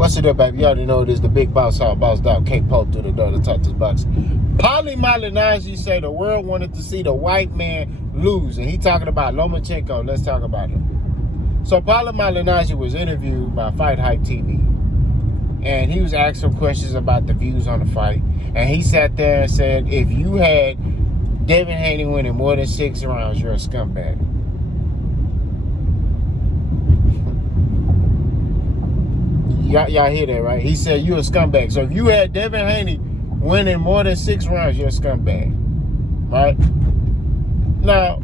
What's it up, baby? You already know it is the big boss hog, boss dog, K-Pope through the door to talk this box. Paulie Malignaggi say the world wanted to see the white man lose, and he talking about Lomachenko. Let's talk about it. So Paulie Malignaggi was interviewed by Fight Hype TV, and he was asked some questions about the views on the fight, and he sat there and said, if you had Devin Haney winning more than 6 rounds, you're a scumbag. Y'all hear that, right? He said, you're a scumbag. So if you had Devin Haney winning more than 6 rounds, you're a scumbag. Right? Now,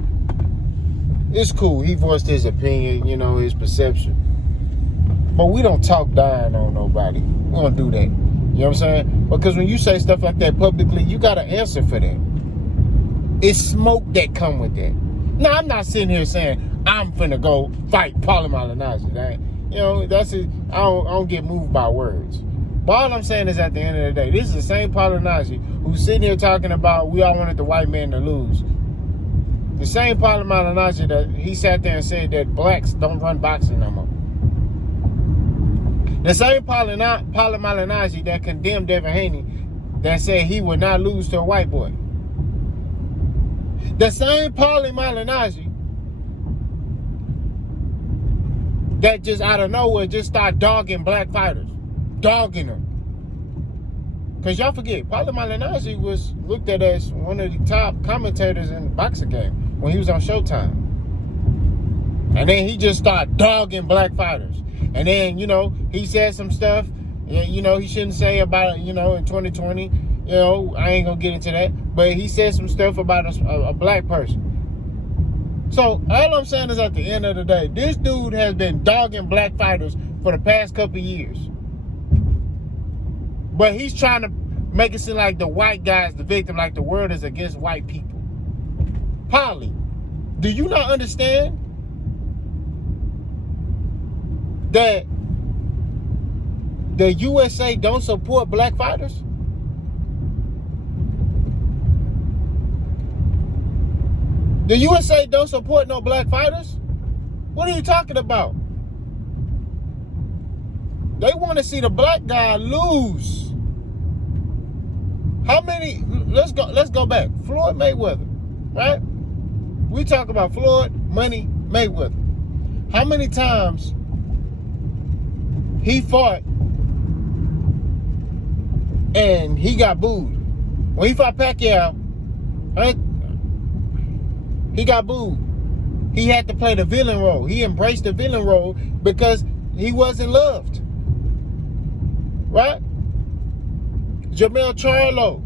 it's cool. He voiced his opinion, you know, his perception. But we don't talk down on nobody. We don't do that. You know what I'm saying? Because when you say stuff like that publicly, you got to answer for that. It's smoke that come with that. Now, I'm not sitting here saying, I'm finna go fight Paulie Malignaggi. Right? You know, that's it. I don't get moved by words. But all I'm saying is, at the end of the day, this is the same Paulie Malignaggi who's sitting here talking about we all wanted the white man to lose. The same Paulie Malignaggi that he sat there and said that blacks don't run boxing no more. The same Paulie Malignaggi that condemned Devin Haney that said he would not lose to a white boy. The same Paulie Malignaggi that just out of nowhere just start dogging black fighters. Dogging them. Because y'all forget, Paulie Malignaggi was looked at as one of the top commentators in the boxing game when he was on Showtime. And then he just started dogging black fighters. And then, you know, he said some stuff, you know, he shouldn't say about, you know, in 2020. You know, I ain't going to get into that. But he said some stuff about a black person. So, all I'm saying is, at the end of the day, this dude has been dogging black fighters for the past couple years. But he's trying to make it seem like the white guy's the victim, like the world is against white people. Paulie, do you not understand that the USA don't support black fighters? The USA don't support no black fighters? What are you talking about? They want to see the black guy lose. How many? Let's go back. Floyd Mayweather, right? We talk about Floyd, money, Mayweather. How many times he fought and he got booed? When he fought Pacquiao, right? He got booed. He had to play the villain role. He embraced the villain role because he wasn't loved. Right? Jamel Charlo.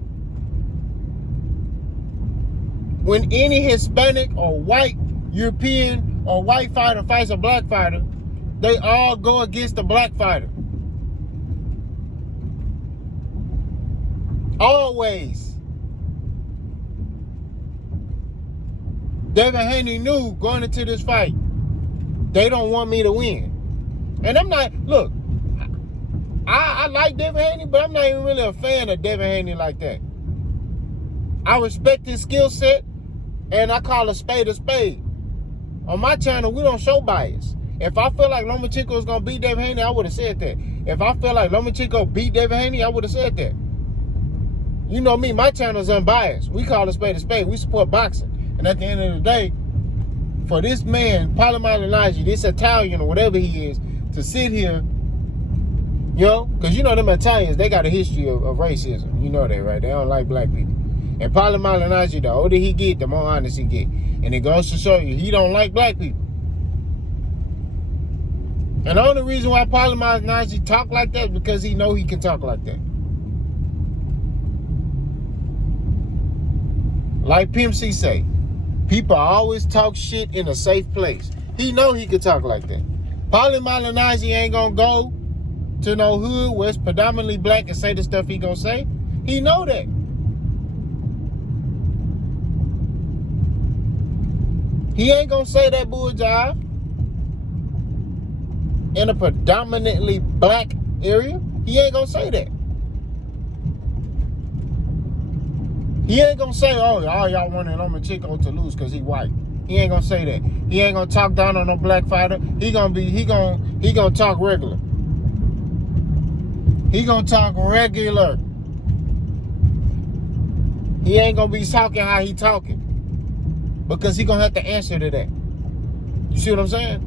When any Hispanic or white European or white fighter fights a black fighter, they all go against the black fighter. Always. Devin Haney knew going into this fight, they don't want me to win. And I'm not, look, I like Devin Haney, but I'm not even really a fan of Devin Haney like that. I respect his skill set, and I call a spade a spade. On my channel, we don't show bias. If I feel like Lomachenko is going to beat Devin Haney, I would have said that. If I feel like Lomachenko beat Devin Haney, I would have said that. You know me, my channel is unbiased. We call a spade a spade. We support boxing. And at the end of the day, for this man, Paulie Malignaggi, this Italian or whatever he is, to sit here, you know, because you know them Italians, they got a history of racism. You know that, right? They don't like black people. And Paulie Malignaggi, the older he get, the more honest he get. And it goes to show you, he don't like black people. And the only reason why Paulie Malignaggi talk like that is because he know he can talk like that. Like Pimp C say, people always talk shit in a safe place. He know he could talk like that. Paulie Malignaggi ain't gonna go to no hood where it's predominantly black and say the stuff he gonna say. He know that. He ain't gonna say that bull jive in a predominantly black area. He ain't gonna say that. He ain't gonna say, oh, all y'all wanted Lomachenko to lose because he white. He ain't gonna say that. He ain't gonna talk down on no black fighter. He gonna talk regular. He gonna talk regular. He ain't gonna be talking how he talking. Because he gonna have to answer to that. You see what I'm saying?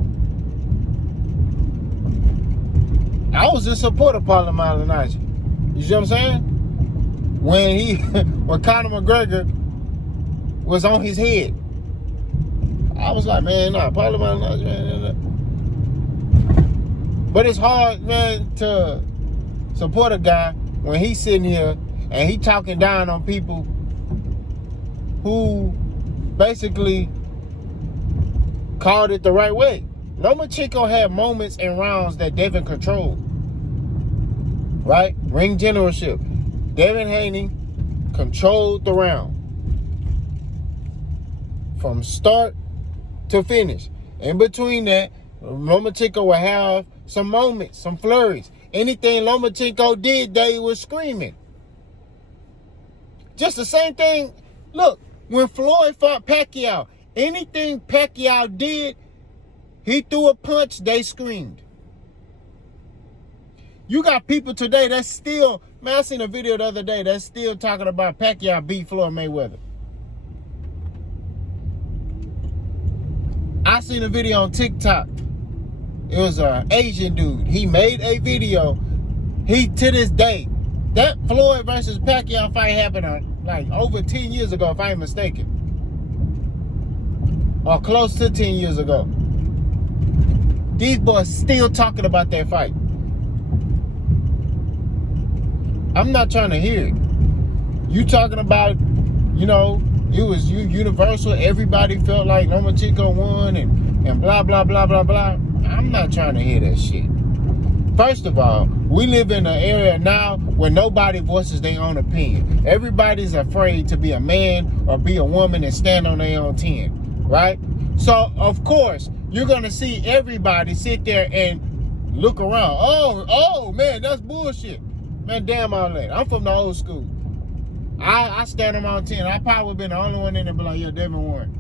I was in support of Paulie Malignaggi. You see what I'm saying? When Conor McGregor was on his head, I was like, man, nah, Paulie Malignaggi, man. But it's hard, man, to support a guy when he's sitting here and he talking down on people who basically called it the right way. Lomachenko had moments and rounds that Devin controlled. Right? Ring generalship. Devin Haney controlled the round. From start to finish. In between that, Lomachenko would have some moments, some flurries. Anything Lomachenko did, they were screaming. Just the same thing. Look, when Floyd fought Pacquiao, anything Pacquiao did, he threw a punch, they screamed. You got people today that's still, man, I seen a video the other day that's still talking about Pacquiao beat Floyd Mayweather. I seen a video on TikTok. It was an Asian dude. He made a video. He, to this day, that Floyd versus Pacquiao fight happened like over 10 years ago, if I ain't mistaken. Or close to 10 years ago. These boys still talking about that fight. I'm not trying to hear it. You talking about, you know, it was universal. Everybody felt like Lomachenko won and blah, blah, blah, blah, blah. I'm not trying to hear that shit. First of all, we live in an area now where nobody voices their own opinion. Everybody's afraid to be a man or be a woman and stand on their own 10, right? So, of course, you're going to see everybody sit there and look around. Oh, man, that's bullshit. Man, damn all that. I'm from the old school. I stand on my own 10. I probably would have been the only one in there be like, yeah, Devin won.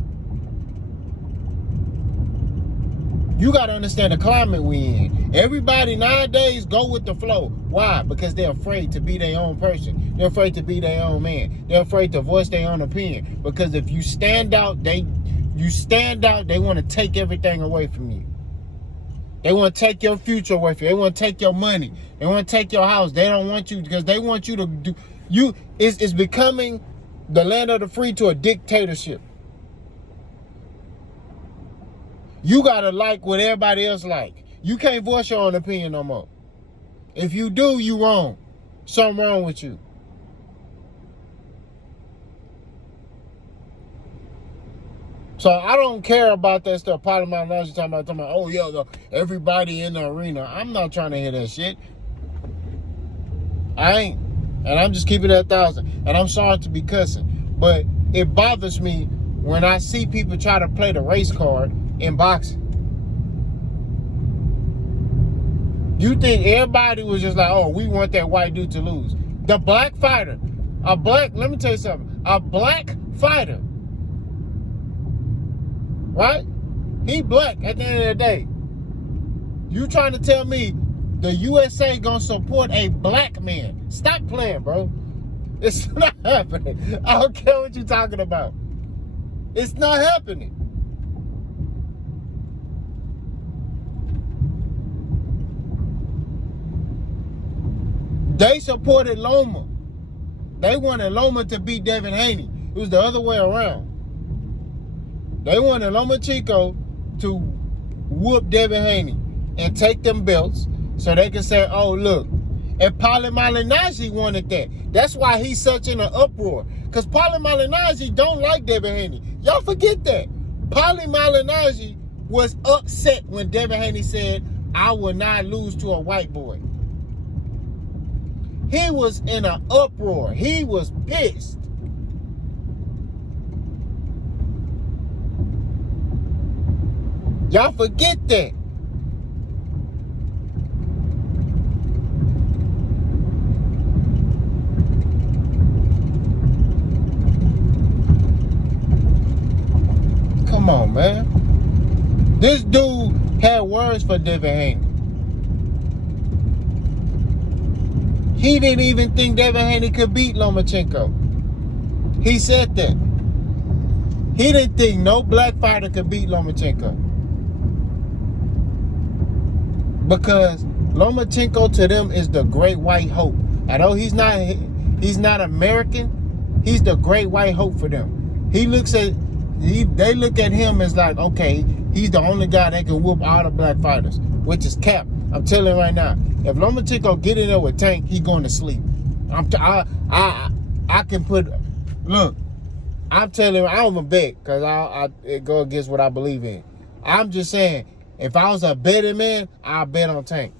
You got to understand the climate we in. Everybody nowadays go with the flow. Why? Because they're afraid to be their own person. They're afraid to be their own man. They're afraid to voice their own opinion. Because if you stand out, they want to take everything away from you. They want to take your future away from you. They want to take your money. They want to take your house. They don't want you because they want you to do. It's becoming the land of the free to a dictatorship. You got to like what everybody else like. You can't voice your own opinion no more. If you do, you wrong. Something wrong with you. So I don't care about that stuff. Paulie Malignaggi talking about, oh yeah, everybody in the arena. I'm not trying to hear that shit. I ain't. And I'm just keeping it 1,000. And I'm sorry to be cussing. But it bothers me when I see people try to play the race card in boxing. You think everybody was just like, oh, we want that white dude to lose. The black fighter. Let me tell you something. A black fighter. Right? He black at the end of the day. You trying to tell me the USA gonna support a black man? Stop playing, bro. It's not happening. I don't care what you're talking about. It's not happening. They supported Loma. They wanted Loma to beat Devin Haney. It was the other way around. They wanted Lomachenko to whoop Devin Haney and take them belts so they can say, oh, look. And Paulie Malignaggi wanted that. That's why he's such in an uproar. Because Paulie Malignaggi don't like Devin Haney. Y'all forget that. Paulie Malignaggi was upset when Devin Haney said, I will not lose to a white boy. He was in an uproar. He was pissed. Y'all forget that. Come on, man. This dude had words for Devin Haney. He didn't even think Devin Haney could beat Lomachenko. He said that. He didn't think no black fighter could beat Lomachenko. Because Lomachenko to them is the great white hope. Although he's not American, he's the great white hope for them. They look at him as like, okay, he's the only guy that can whoop all the black fighters, which is cap. I'm telling you right now, if Lomachenko get in there with Tank, he going to sleep. I can put, look, I'm telling you, I don't even bet because it go against what I believe in. I'm just saying, if I was a betting man, I'll bet on Tank.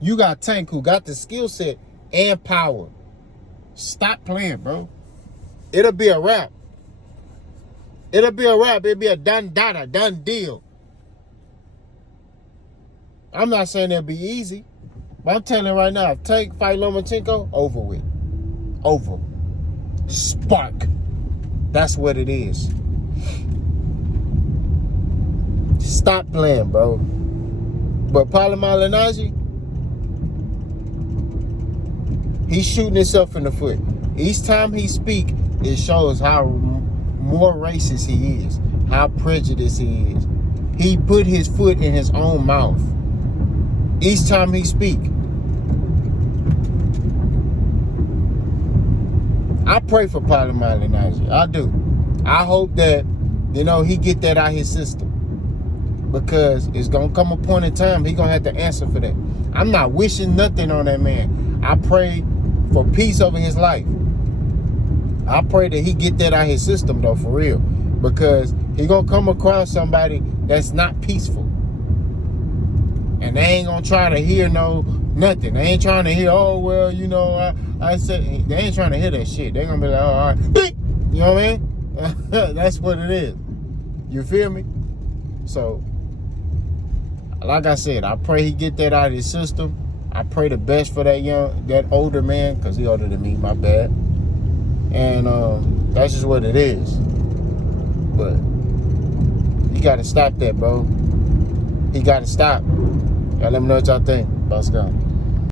You got Tank who got the skill set and power. Stop playing, bro. It'll be a wrap. It'll be a wrap. It'll be a done deal. I'm not saying it'll be easy, but I'm telling you right now, if Tank fight Lomachenko, over with. Over. Spark. That's what it is. Stop playing, bro. But Paulie Malignaggi, he's shooting himself in the foot. Each time he speaks, it shows how more racist he is, how prejudiced he is. He put his foot in his own mouth. Each time he speaks. I pray for Paulie Malignaggi. I do. I hope that, he get that out of his system. Because it's going to come a point in time he's going to have to answer for that. I'm not wishing nothing on that man. I pray for peace over his life. I pray that he get that out of his system, though, for real. Because he going to come across somebody that's not peaceful. And they ain't going to try to hear nothing. They ain't trying to hear, oh, well, I said, they ain't trying to hear that shit. They going to be like, oh, all right. You know what I mean? That's what it is. You feel me? So, like I said, I pray he get that out of his system. I pray the best for that older man, because he older than me, my bad. And that's just what it is. But you got to stop that, bro. He got to stop. Y'all let me know what y'all think. Let's go.